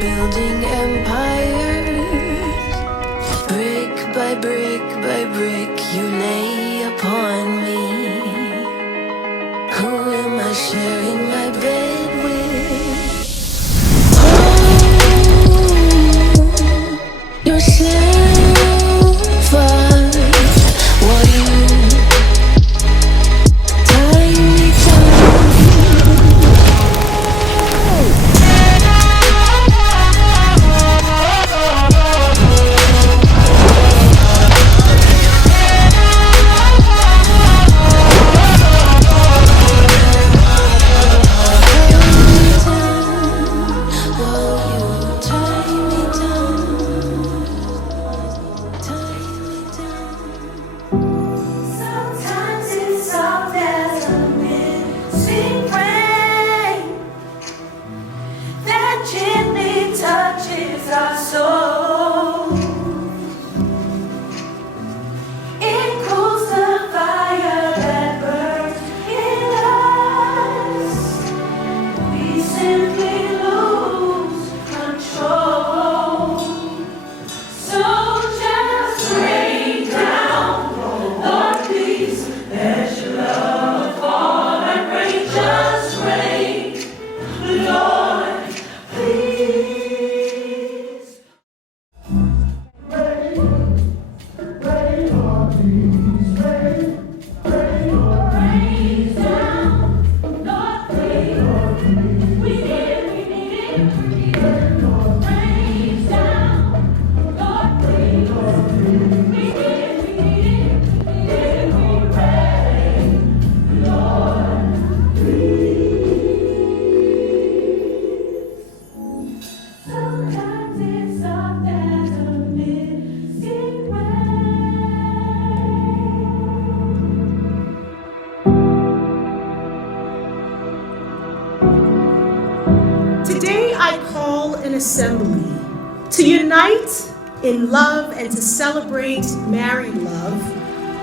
building empires. Brick by brick by brick you lay upon me. Who am I sharing my bed with? Oh, yourself up. What you tie me assembly to unite in love and to celebrate married love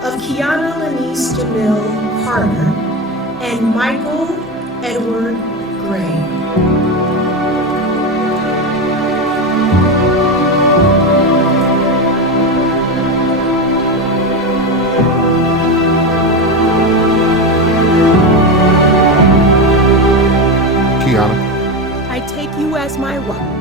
of Keyana and Carter and Michael Edward Gray. Keyana, I take you as my wife.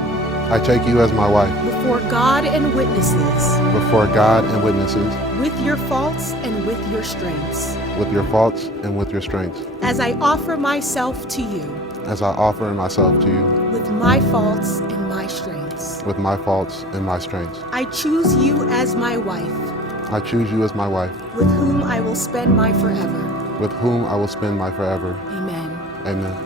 I take you as my wife. Before God and witnesses. Before God and witnesses. With your faults and with your strengths. With your faults and with your strengths. As I offer myself to you. As I offer myself to you. With my faults and my strengths. With my faults and my strengths. I choose you as my wife. I choose you as my wife. With whom I will spend my forever. With whom I will spend my forever. Amen. Amen.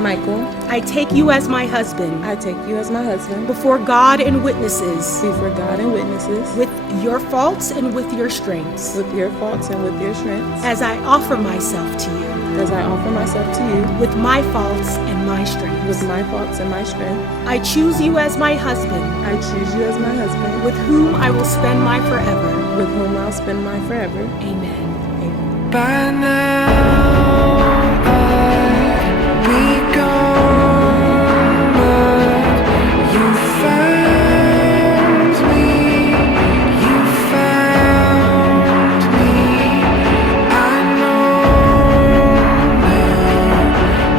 Michael, I take you as my husband. I take you as my husband. Before God and witnesses. Before God and witnesses. With your faults and with your strengths. With your faults and with your strengths. As I offer myself to you. As I offer myself to you. With my faults and my strengths. With my faults and my strength. I choose you as my husband. I choose you as my husband. With whom I will spend my forever. With whom I'll spend my forever. Amen. Amen. By now I'd be gone, but you found me. You found me. I know now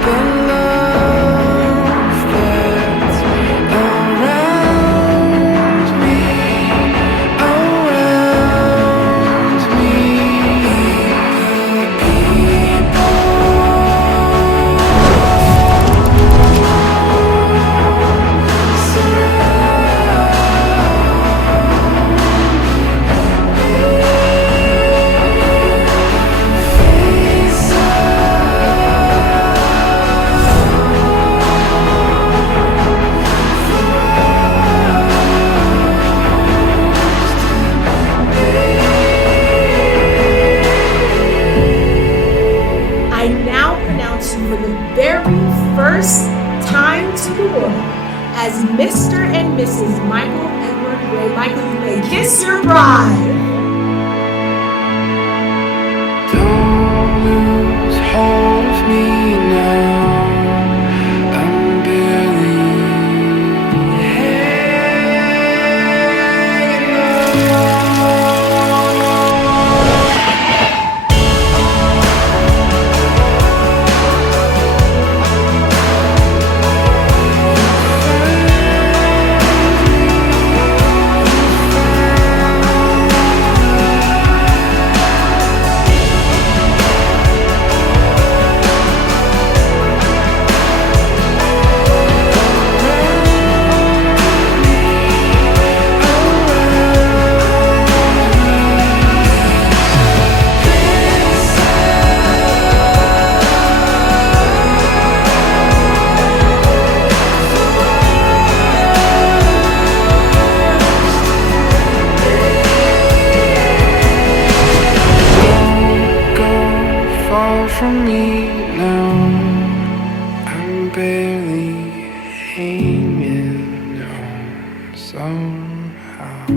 the love that's around me, around me. I now pronounce you for the very first time to the world as Mr. and Mrs. Michael Edward Gray. Michael, you may kiss your bride. Don't me now. I'm barely hanging far from me now. I'm barely hanging on somehow.